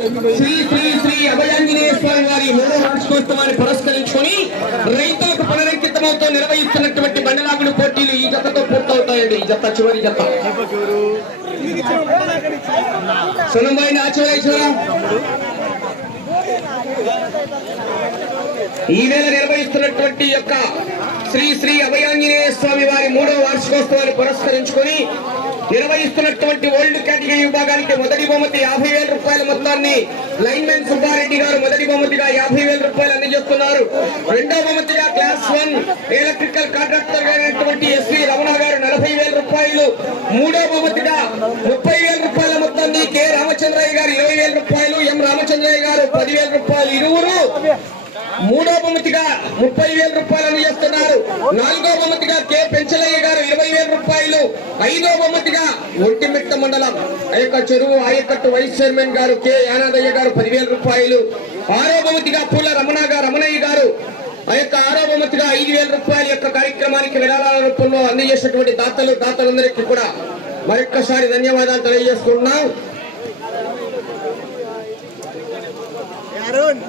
శ్రీ శ్రీ శ్రీ అభయాంజనేయ స్వామి వారి మూడో వార్షికోత్సవాన్ని పురస్కరించుకొని రైతులకు పునరంకితమవుతూ నిర్వహిస్తున్నటువంటి బండలాగుడు పోటీలు ఈ జతతో పూర్తవుతాయండి. ఈ జత చివరి జత. సునంబాయి ఆచరణ ఈ వేళ నిర్వహిస్తున్నటువంటి యొక్క శ్రీ శ్రీ అభయాంజనేయ స్వామి వారి మూడవ వార్షికోత్సవాన్ని పురస్కరించుకొని నిర్వహిస్తున్నటువంటి ఓల్డ్ కేటగిరీ విభాగానికి మొదటి బహుమతి యాభై వేల రూపాయల మొత్తాన్ని లైన్మెన్ సుబ్బారెడ్డి గారు మొదటి బహుమతిగా యాభై వేల రూపాయలు అందజేస్తున్నారు. రెండో బహుమతిగా క్లాస్ వన్ ఎలక్ట్రికల్ కాంట్రాక్టర్ అయినటువంటి ఎస్వి రమణ గారు నలభై వేల రూపాయలు. మూడో బహుమతిగా ముప్పై వేల రూపాయల మొత్తాన్ని కె రామచంద్రయ్య గారు ఇరవై వేల రూపాయలు. ఎం రామచంద్రయ్య గారు పదివేల రూపాయలు. ఇరువురు మూడో బహుమతిగా ముప్పై వేల రూపాయలు చేస్తున్నారు నాలుగో బహుమతిగా కె. పెంచలయ్య గారు ఇరవై వేల రూపాయలు. ఐదో బహుమతిగా ఒంటిమిట్ట మండలం ఆ యొక్క చెరువు ఆయకట్టు vice chairman garu K. Yanadaiah garu పదివేల రూపాయలు. ఆరో బహుమతిగా పూల రమణ గారు రమణయ్య గారు ఆ యొక్క ఆరో బహుమతిగా ఐదు వేల రూపాయల యొక్క కార్యక్రమానికి విరాళాల రూపంలో అందజేసినటువంటి దాతలు దాతలందరికీ కూడా మరొక్కసారి ధన్యవాదాలు తెలియజేసుకుంటున్నాం అరుణ్.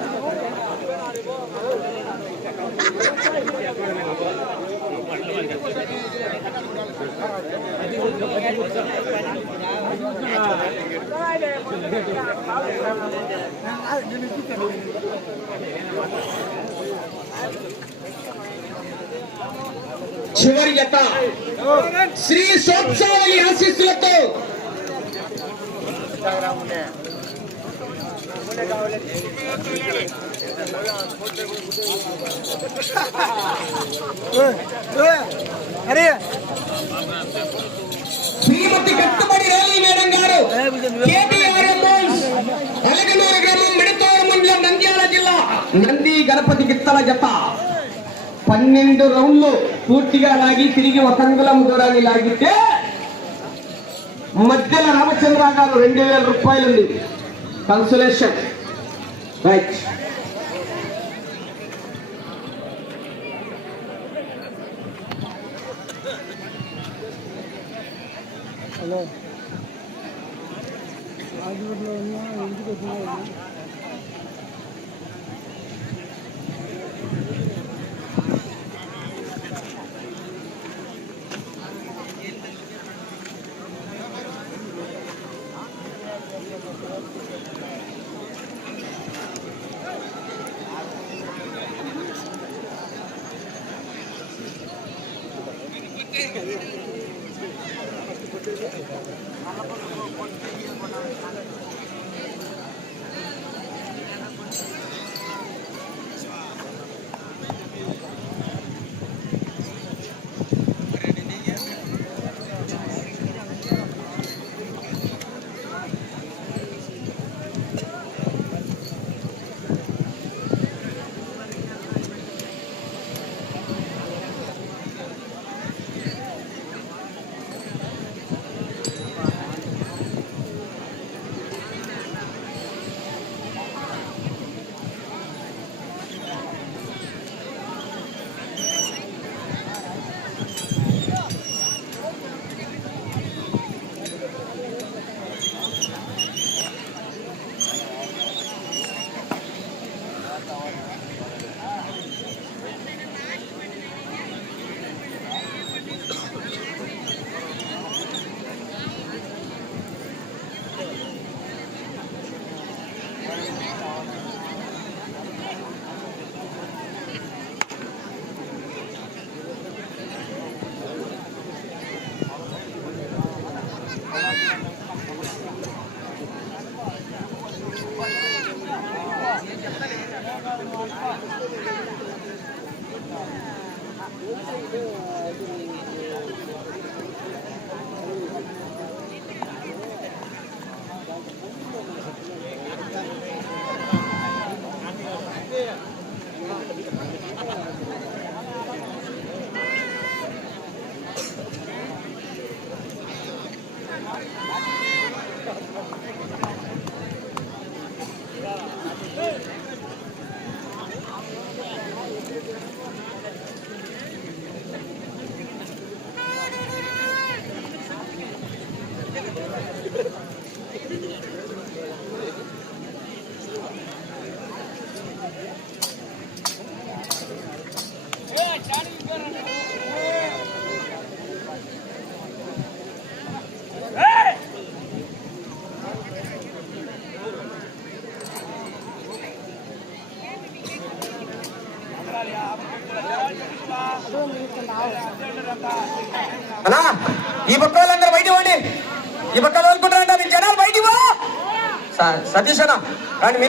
చివరి జత శ్రీ సోత్సవాలి ఆశీస్సులతో అరే శ్రీమతి కట్టుబడి రాలి మేడం గారు కేటీఆర్ అలగనూరు గ్రామం మిడతూరు మండలం నంద్యాల జిల్లా నంది గణపతి గిత్తల జత. పన్నెండు రౌండ్లు పూర్తిగా లాగి తిరిగి ఒక అంగుళం దూరాన్ని లాగితే మధ్యలో రామచంద్ర గారు రెండు వేల రూపాయలుంది. కన్సులేషన్ రైట్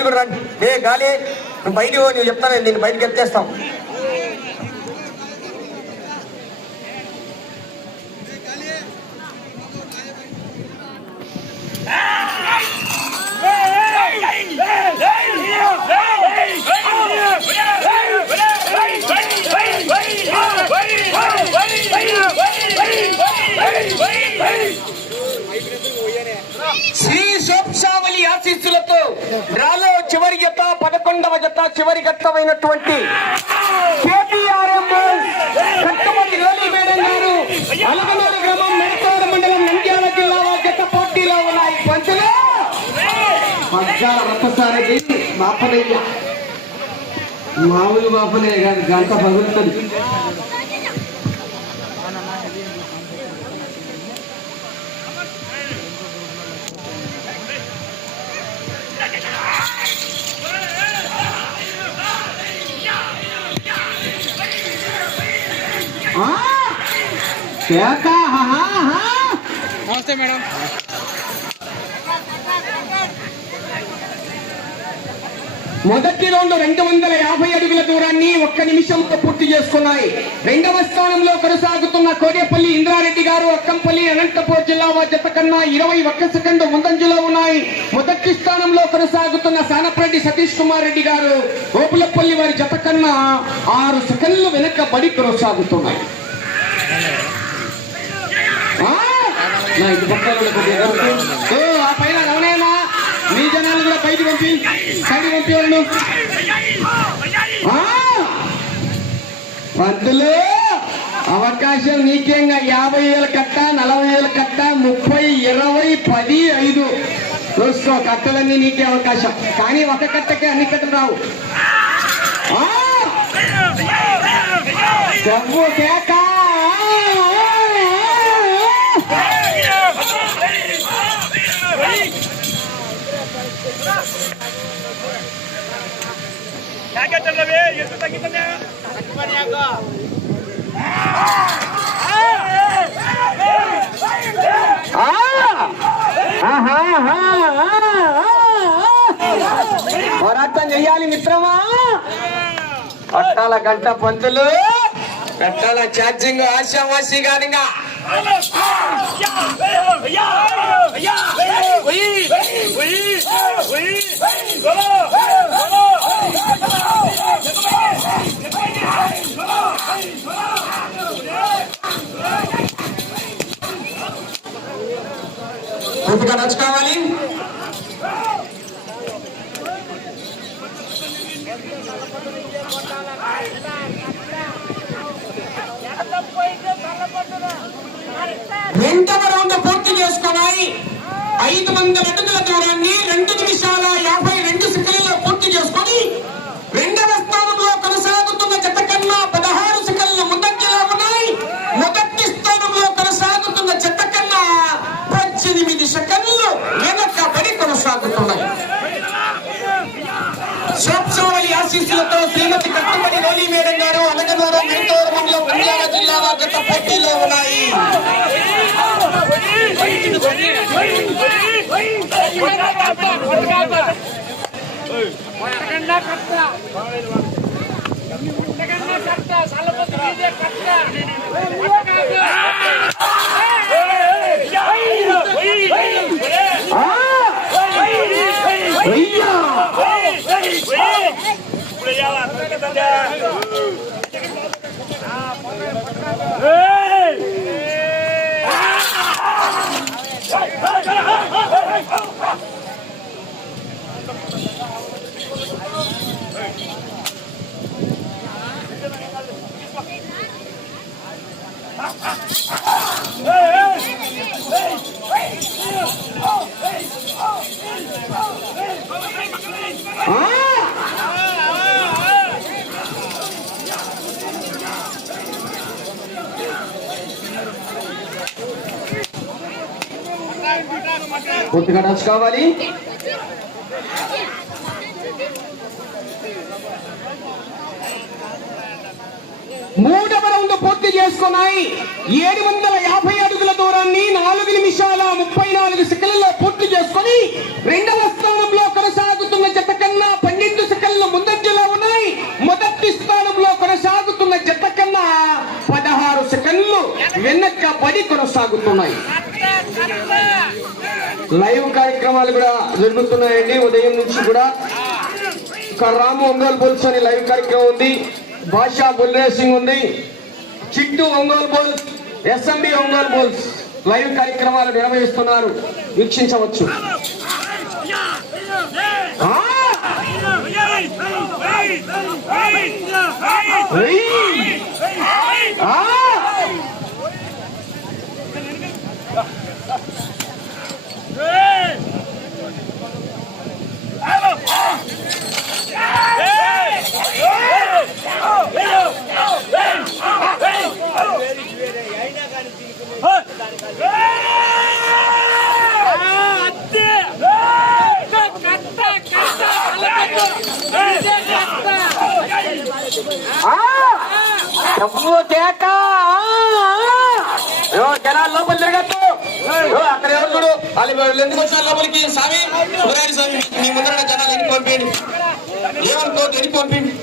కూడా రండి. ఏ గాలి నువ్వు బయటికి నువ్వు చెప్తాను నేను బయటకు ఎత్తేస్తాం శ్రీ శోభావళి ఆశీస్సులతో డ్రాలో చివరి జత పదకొండవ చివరి ఘట్టమైనటువంటి కేటీఆర్ఎం కట్టుబడి రోలి మేడం గారు గ్రామం మండలం నంద్యాల జిల్లా జత పోటీలో ఉన్నాయి. పంచులు మగ్గాల ఒక్కసారి మాపనయ్య. మామూలు మాపనే కాదు గంట పగులుతుంది. నమస్తే మేడం. మొదటి రౌండ్ రెండు వందల యాభై అడుగుల దూరాన్ని ఒక్క నిమిషంతో పూర్తి చేసుకున్నాయి రెండవ స్థానంలో కొనసాగుతున్న కోడేపల్లి ఇంద్రారెడ్డి గారు అక్కంపల్లి అనంతపూర్ జిల్లా వారి జత కన్నా ఇరవై ఒక్క సెకండ్ ముందంజలో ఉన్నాయి. మొదటి స్థానంలో కొనసాగుతున్న సానపరెడ్డి సతీష్ కుమార్ రెడ్డి గారు గోపులపల్లి వారి జత కన్నా ఆరు సెకండ్లు వెనకబడి కొనసాగుతున్నాయి. నా కొద్దిగా ఓ, ఆ పైన రమణయ్యనా మీ జనాలు కూడా పైకి పంపి సైడ్ పంపి వాళ్ళు పంతులు అవకాశం నీకేంగా? యాభై వేల కట్ట నలభై వేల కట్ట ముప్పై ఇరవై పది ఐదు. చూసుకో కట్టలన్నీ నీకే అవకాశం. కానీ ఒక కట్టకే అన్ని కట్టలు రావు. డబ్బు కేక. ಎಷ್ಟು ತಗ್ಗಿದ್ದಾನೆ ఆ! ఆహా, ఆహా, ఆ, ఆ. పోరాటం చెయ్యాలి మిత్రమా పట్టాల గంట పంతులు పెట్టాల ఛార్జింగ్ ఆశావాసి గారిగా పూర్తిగా కావాలి. రెండవ రౌండ్ పూర్తి చేసుకున్నాయి ఐదు వందల అడుగుల దూరాన్ని రెండు నిమిషాల యాభై రెండు సెకండ్ పూర్తి చేసుకొని రెండవ స్థానంలో కొనసాగుతున్న జత కన్నా పదహారు సెకండ్ల ముందంజలో ఉన్నాయి మొదటి స్థానంలో కొనసాగుతున్న జత కన్నా పద్దెనిమిది సెకండ్లు వెనకబడి కొనసాగుతున్నాయి శోభావళి ఆశీస్సులతో శ్రీమతి కట్టుబడి రోలి మేడం గారు అనగనూరు మిగతూరు మండలం నంద్యాల జిల్లా వారి జత పోటీలో ఉన్నాయి ఆ! అయ్యా! పూర్తిగా టచ్ కావాలి. మూడవ రౌండ్ పూర్తి చేసుకున్నాయి. ఏడు వందల యాభై అడుగుల దూరాన్ని నాలుగు నిమిషాల ముప్పై నాలుగు సెకండ్లలో పూర్తి చేసుకొని రెండవ స్థానంలో కొనసాగుతున్న జత కన్నా పన్నెండు సెకండ్ల ముందంజలో ఉన్నాయి. మొదటి స్థానంలో కొనసాగుతున్న జత కన్నా పదహారు సెకండ్లు వెనక్క పడి కొనసాగుతున్నాయి. లైవ్ కార్యక్రమాలు కూడా జరుగుతున్నాయండి. ఉదయం నుంచి కూడా. ఒక రాము ఒంగోలు బుల్స్ అని లైవ్ కార్యక్రమం ఉంది. బాషా బుల్ రేసింగ్ ఉంది. Chittu Ongole bulls SMB Ongole bulls live కార్యక్రమాలు నిర్వహిస్తున్నారు. వీక్షించవచ్చు. ఆ! ఏయ్! ఆ! ఆ! డబ్బు కేక యో జనాలు లోపల తిరగద్దు అక్కడ ఎవరు వాళ్ళు ఎందుకు వచ్చారు లోపలికి? స్వామి సుబ్రాయుడు స్వామి మీ ముందర జనాలు ఎన్ని పంపించండి. ఏమనుకో ఎన్ని పంపించండి.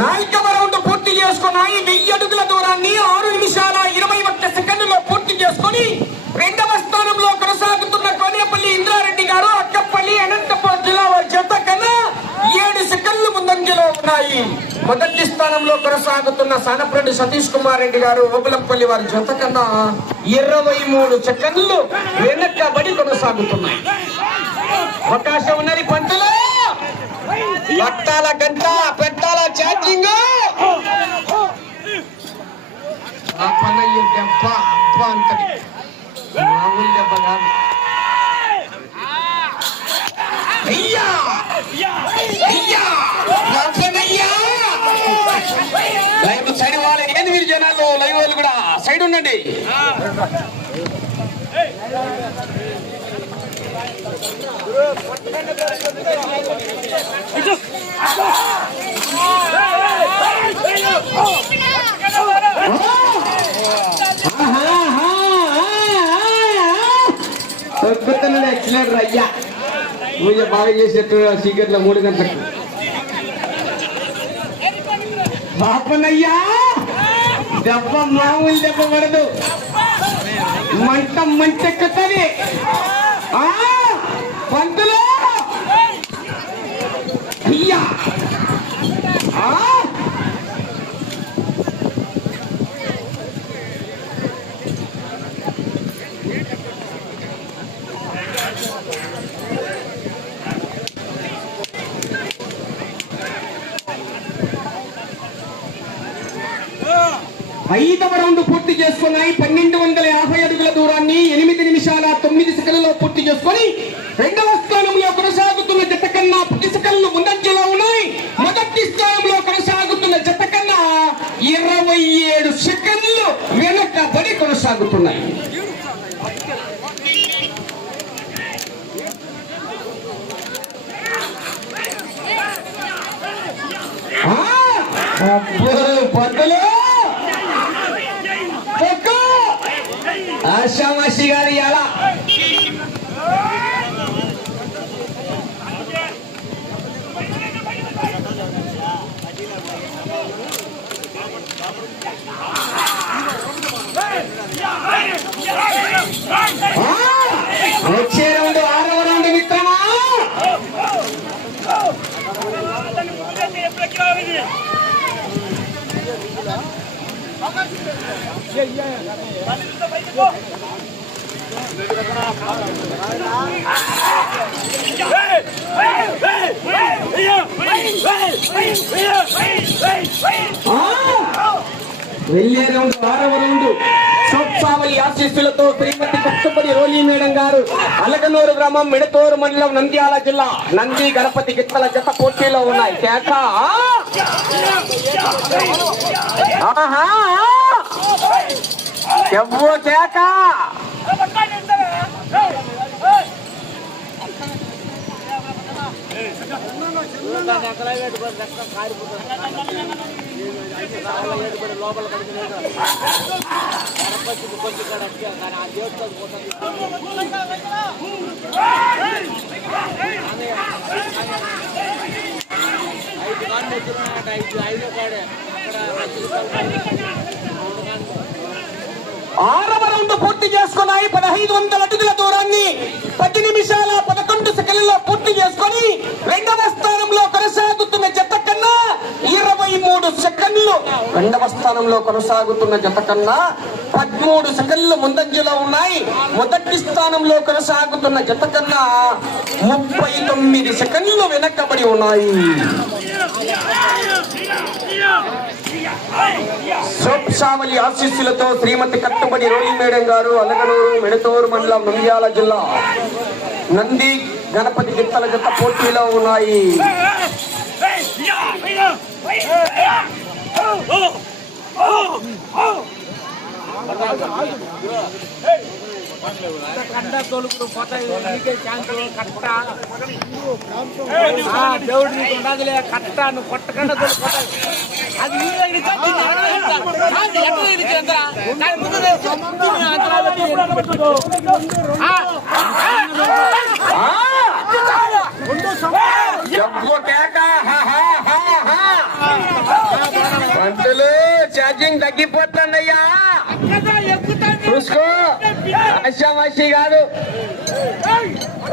నాలుగవ పూర్తి చేసుకున్నాయి. వెయ్యి అడుగుల దూరాన్ని ఆరు నిమిషాల ఇరవై ఒక్క సెకండ్లో పూర్తి చేసుకొని రెండవ స్థానంలో కొనసాగుతున్న కోనేపల్లి ఇంద్రారెడ్డి గారు అక్కపల్లి అనంతపురం జిల్లా వారి జత కన్నా ఏడు సెకండ్లు ముందంజలో ఉన్నాయి. మొదటి స్థానంలో కొనసాగుతున్న సానపరెడ్డి సతీష్ కుమార్ రెడ్డి గారు ఓబులంపల్లి వారి జత కన్నా ఇరవై మూడు సెకండ్లు వెనక్కబడి కొనసాగుతున్నాయి. అవకాశం ఉన్నది పంతులు. పట్టాల గంట ఛార్జింగ్ దెబ్బ మామూలు దెబ్బ కాదు అయ్యా! అయ్యా లైవ్ సైడ్ వాళ్ళు ఏంది మీరు జనాలు? లైవ్ వాళ్ళు కూడా సైడ్ ఉండండి. తొక్కుతున్నాడు ఎక్సలెంట్ అయ్యా. పూజ బాగా చేసేట్టు సీక్రెట్లో మూడు గంటలకు. పాపనయ్యా దెబ్బ మామూలు దెబ్బ పడదు. మంట మంటెక్కుతుంది. ఆ! పంతులు! అయ్యా! ఐదవ రౌండ్ పూర్తి చేసుకున్నాయి. పన్నెండు వందల యాభై అడుగుల దూరాన్ని ఎనిమిది నిమిషాల తొమ్మిది సెకండ్లలో పూర్తి చేసుకొని రెండవ స్థానంలో కొనసాగుతున్న జత కన్నా పది ముందంజలో ఉన్నాయి. మొదటి స్థానంలో కొనసాగుతున్న జత కన్నా ఇరవై ఏడు సెకండ్లు వెనకబడి కొనసాగుతున్నాయి ఆ! అబ్బో, పొద్దులు పొక్కు! ఆషామాషి గారి ఎలా వచ్చే రౌండ్ ఆరవ రౌండ్ మిత్రమా ఆ! వెళ్ళే రౌండ్ ఆరవ రౌండ్ ఆశీస్సులతో శ్రీమతి కష్టపడి రోలీ మేడం గారు అలగనూరు గ్రామం మిడతూరు మండలం నంద్యాల జిల్లా నంది గణపతి గిత్తల జత పోటీలో ఉన్నాయి. కేక. ఆహా. ఎవ్వో కేక ఆరవ రౌండ్ పూర్తి చేసుకున్నాయి పదహైదు వందల అడుగుల దూరాన్ని పది నిమిషాల పదకొండు సెకండ్లలో పూర్తి చేసుకొని రెండవ స్థానంలో కొనసాగుతున్న జత కన్నా ఇరవై మూడు సెకండ్లు రెండవ స్థానంలో కొనసాగుతున్న జత కన్నా పదమూడు సెకండ్లు ముందంజలో ఉన్నాయి. మొదటి స్థానంలో కొనసాగుతున్న జత కన్నా ముప్పై తొమ్మిది సెకండ్లు వెనకబడి ఉన్నాయి. సోప్సావలి ఆశీస్సులతో శ్రీమతి కట్టుబడి రోలి మేడం గారు అలగనూరు మెడతూరు మండలం నంద్యాల జిల్లా. నంది గణపతి గిత్తల జత పోటీలో ఉన్నాయి. కండ తొలుపుడు పోతాయి కట్ట ఆ, దేవుడు నీకు ఉండదులే కట్ట నువ్వు కొట్టకుండా తొలిపోతాయి అది పంతులు ఛార్జింగ్ తగ్గిపోతుందయ్యా. చూసుకో. ఆశామాషి కాదు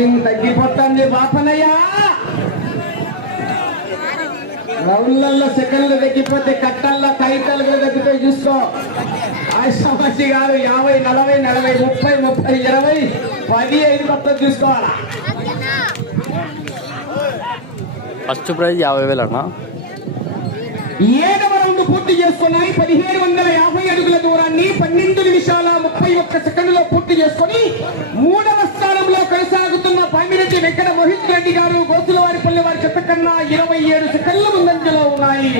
ఛార్జింగ్ తగ్గిపోతుంది బాపనయ్యా. రౌండ్లలో సెకండ్లు తగ్గిపోతే కట్టల్లో కూడా తగ్గిపోయి చూసుకో. ఆ సమస్య కాదు యాభై నలభై నలభై ముప్పై ముప్పై ఇరవై పది ఐదు మొత్తం చూసుకోవాలా? ఫస్ట్ ప్రైజ్ యాభై వేలు అన్న? ఏడవ రౌండ్ పూర్తి చేసుకున్నాయి పదిహేడు వందల యాభై అడుగుల దూరాన్ని పన్నెండు నిమిషాల ముప్పై ఒక్క సెకండ్లో పూర్తి చేసుకొని మూడవ స్థానంలో కొనసాగుతున్న పామిరెడ్డి వెంకట మోహిత్ రెడ్డి గారు గోసులవారిపల్లి వారి చెత్త కన్నా ఇరవై ఏడు సెకండ్ల ముందంజలో ఉన్నాయి.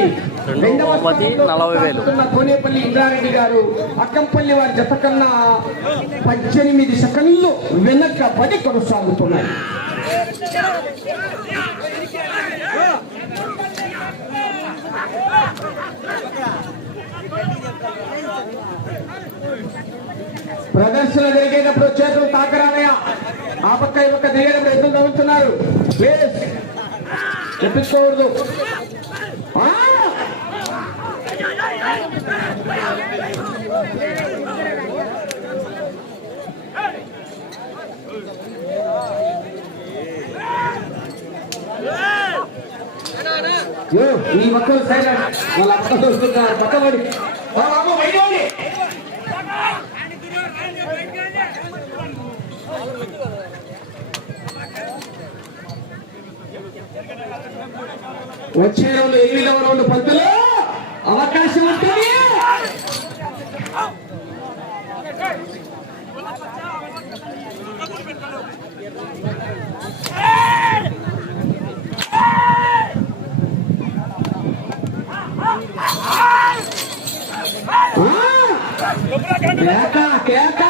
కోనేపల్లి ఇంద్రారెడ్డి గారు అక్కంపల్లి వారి జత కన్నా పద్దెనిమిది సెకండ్లు వెనకబడి కొనసాగుతున్నాయి. ప్రదర్శన జరిగేటప్పుడు చేతులు తాకరాలయ్యా ఆ పక్క ఈ పక్క దిగడం ఎదురు గమనిస్తున్నారు ప్లీజ్ చెప్పించుకోకూడదు ఈ మొక్కలు సైలెంట్ వాళ్ళ అక్క చూస్తున్నారు. పక్కబడి వచ్చే రౌండ్ ఎనిమిదవ రౌండ్ పంతులు అవకాశం ఉంటుంది. కేక కేక.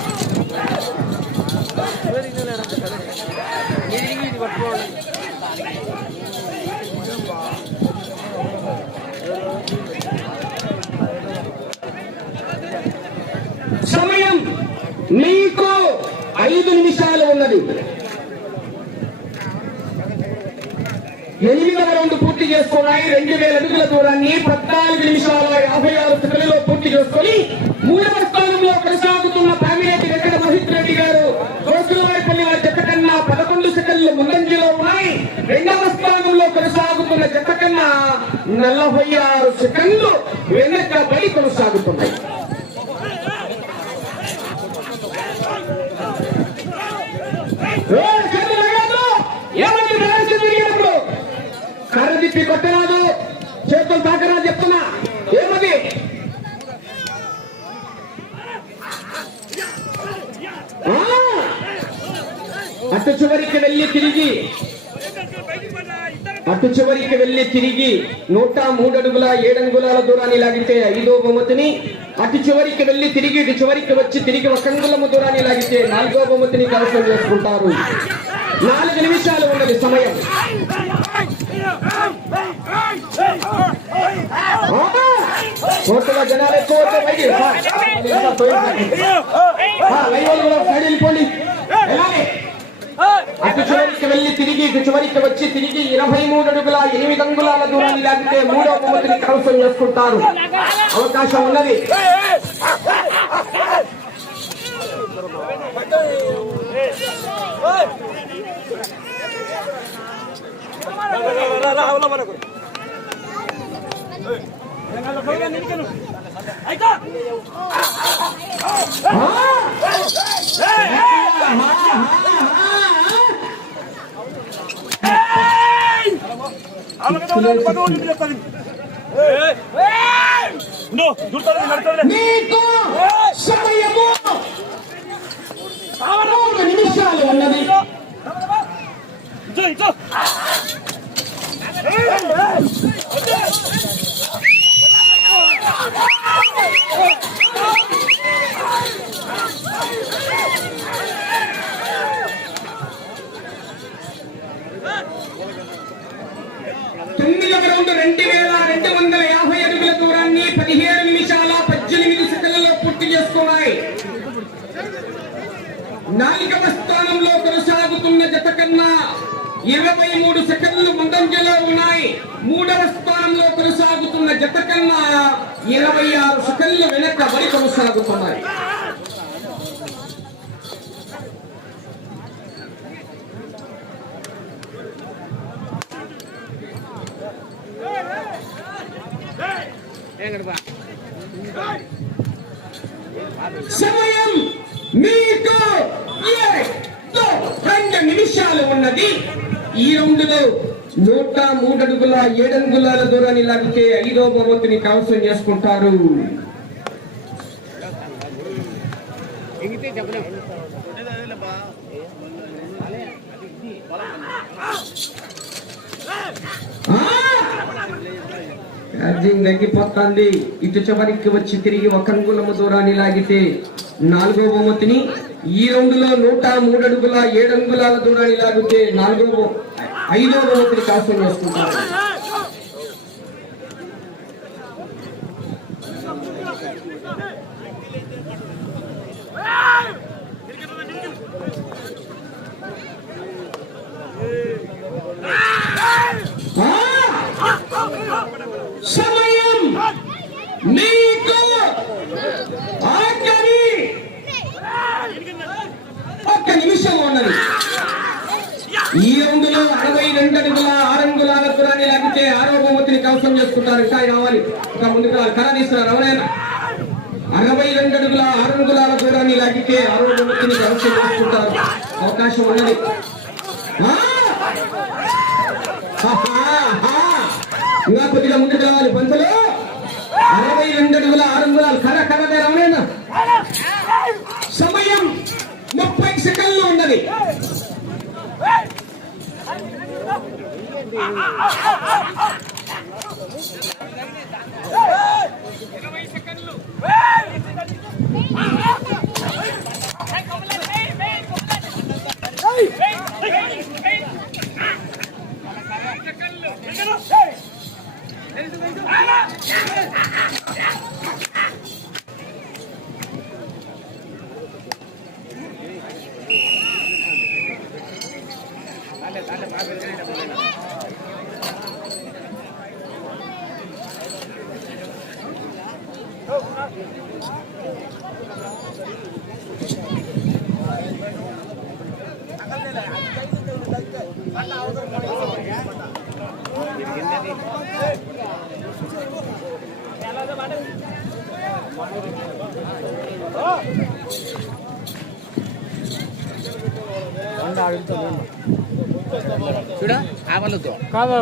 సమయం మీకు ఐదు నిమిషాలు ఉన్నది. ఎనిమిదవ రౌండ్ పూర్తి చేసుకున్నాయి రెండు వేల అడుగుల దూరాన్ని పద్నాలుగు నిమిషాల యాభై ఆరు సెకండ్లలో పూర్తి చేసుకొని మూడవ స్థానంలో కొనసాగుతున్న పామిరెడ్డి వెంకట మహిత్ రెడ్డి గారు కోసులవారిపల్లి వారి జత కన్నా పదకొండు సెకండ్లు ముందంజలో ఉన్నాయి. రెండవ స్థానంలో కొనసాగుతున్న జత కన్నా నలభై ఆరు సెకండ్లు వెనకబడి కొనసాగుతున్నాయి. ఏ, చేతులు కర్ర తిప్పి కొట్టరాదు. చేతులు తాకరాదు. అటు చివరికి వెళ్ళి తిరిగి అటు చివరికి వెళ్ళి తిరిగి నూట మూడు అడుగుల ఏడంగుళాల దూరాన్ని లాగితే ఐదో బహుమతిని అటు చివరికి వెళ్ళి తిరిగి ఇటు చివరికి వచ్చి తిరిగి ఒక అంగుళము దూరాన్ని లాగితే నాలుగో బహుమతిని కవసం చేసుకుంటారు నాలుగు నిమిషాలు ఉన్నది సమయం కోర్టులో జనాలు ఎక్కువ వస్తే బయటికి రా. పది నిమిషాలు పోయింది. ఆ, లైవ్ వాళ్ళు కూడా సైడ్ వెళ్ళిపోండి వెళ్ళాలి. అటు చివరికి వెళ్ళి తిరిగి చివరికి వచ్చి తిరిగి ఇరవై మూడు అడుగుల ఎనిమిది అంగుళాల దూరాన్ని లాగితే మూడో బహుమతిని కవసం చేసుకుంటారు అవకాశం ఉన్నది మీకు సమయము మూడు నిమిషాలు ఉన్నది తొమ్మిదవ రౌండ్ రెండు వేల రెండు వందల యాభై అడుగుల దూరాన్ని పదిహేడు నిమిషాల పద్దెనిమిది సెకండ్లలో పూర్తి చేసుకున్నాయి నాలుగవ స్థానంలో కొనసాగుతున్న జత కన్నా ఇరవై మూడు సెకండ్లు ముందంజలో ఉన్నాయి మూడవ స్థానంలో కొనసాగుతున్న జత కన్నా ఇరవై ఆరు సెకండ్లు వెనకబడి కొనసాగుతున్నాయి సమయం మీకు ఏదో రెండు నిమిషాలు ఉన్నది ఈ రౌండ్లో నూట మూడు అడుగుల ఏడంగుళాల దూరాన్ని లాగితే ఐదో భగవంతుని కవసం చేసుకుంటారు. ఛార్జింగ్ తగ్గిపోతుంది. ఇటు చివరికి వచ్చి తిరిగి ఒక అంగుళము దూరాన్ని లాగితే నాలుగో బహుమతిని ఈ రెండులో నూట మూడు అడుగుల ఏడు అంగుళాల దూరాన్ని లాగితే నాలుగో ఐదో బహుమతిని కాసం చేసుకుంటారు సమయం. నీ ఆఖరి ఒక్క నిమిషం ఉన్నది ఈ రౌండ్లో అరవై రెండు అడుగుల ఆరు అంగుళాల దూరాన్ని లాగితే ఆరో బహుమతిని కవసం చేసుకుంటారు. ఇంకా రావాలి. ఇంకా ముందుకు రావాలి. ఎవరైనా అరవై రెండు అడుగుల ఆరు అంగుళాల దూరాన్ని లాగితే ఆరో బహుమతిని కవసం చేసుకుంటారు. అవకాశం ఉన్నది. ఆ! ఇంకా కొద్దిగా ముందుకు రావాలి. పంతులు. అరవై రెండు అడుగుల ఆరు అంగుళాలు. కర కరదే రమణేనా సమయం ముప్పై సెకండ్లు ఉన్నది. ఇరవై సెకండ్లు చూడ? ఆవలతో కాదు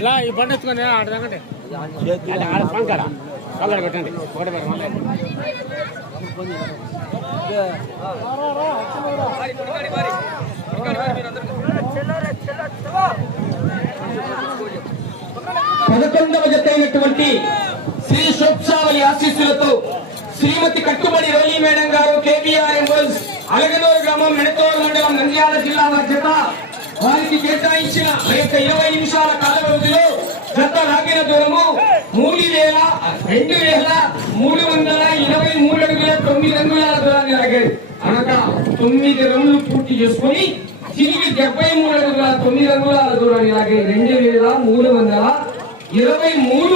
ఇలా ఈ బండి ఎత్తుకొని ఆడ తగ్గండి అంటే ఆడ స్వామి కాడ కాళ్ళ పెట్టండి. ఒకటి పదకొండవ జత అయినటువంటి శ్రీ శోభావళి ఆశీస్సులతో శ్రీమతి కట్టుబడి రోలీ madam garu K B R ఎంబల్స్ Alaganur గ్రామం మెడతోరు మండలం నంద్యాల జిల్లా జత వారికి కేటాయించిన యొక్క ఇరవై నిమిషాల కాల వ్యవధిలో జత లాగిన దూరము మూడు వేల రెండు వేల మూడు వందల ఇరవై మూడు అడుగుల తొమ్మిది అంగుళాల దూరాన్ని లాగాడు అనగా తొమ్మిది రంగులు పూర్తి చేసుకొని తిరిగి డెబ్బై మూడు అడుగుల తొమ్మిది అంగుళాల దూరాన్ని లాగే రెండు వేల మూడు వందల ఇరవై మూడు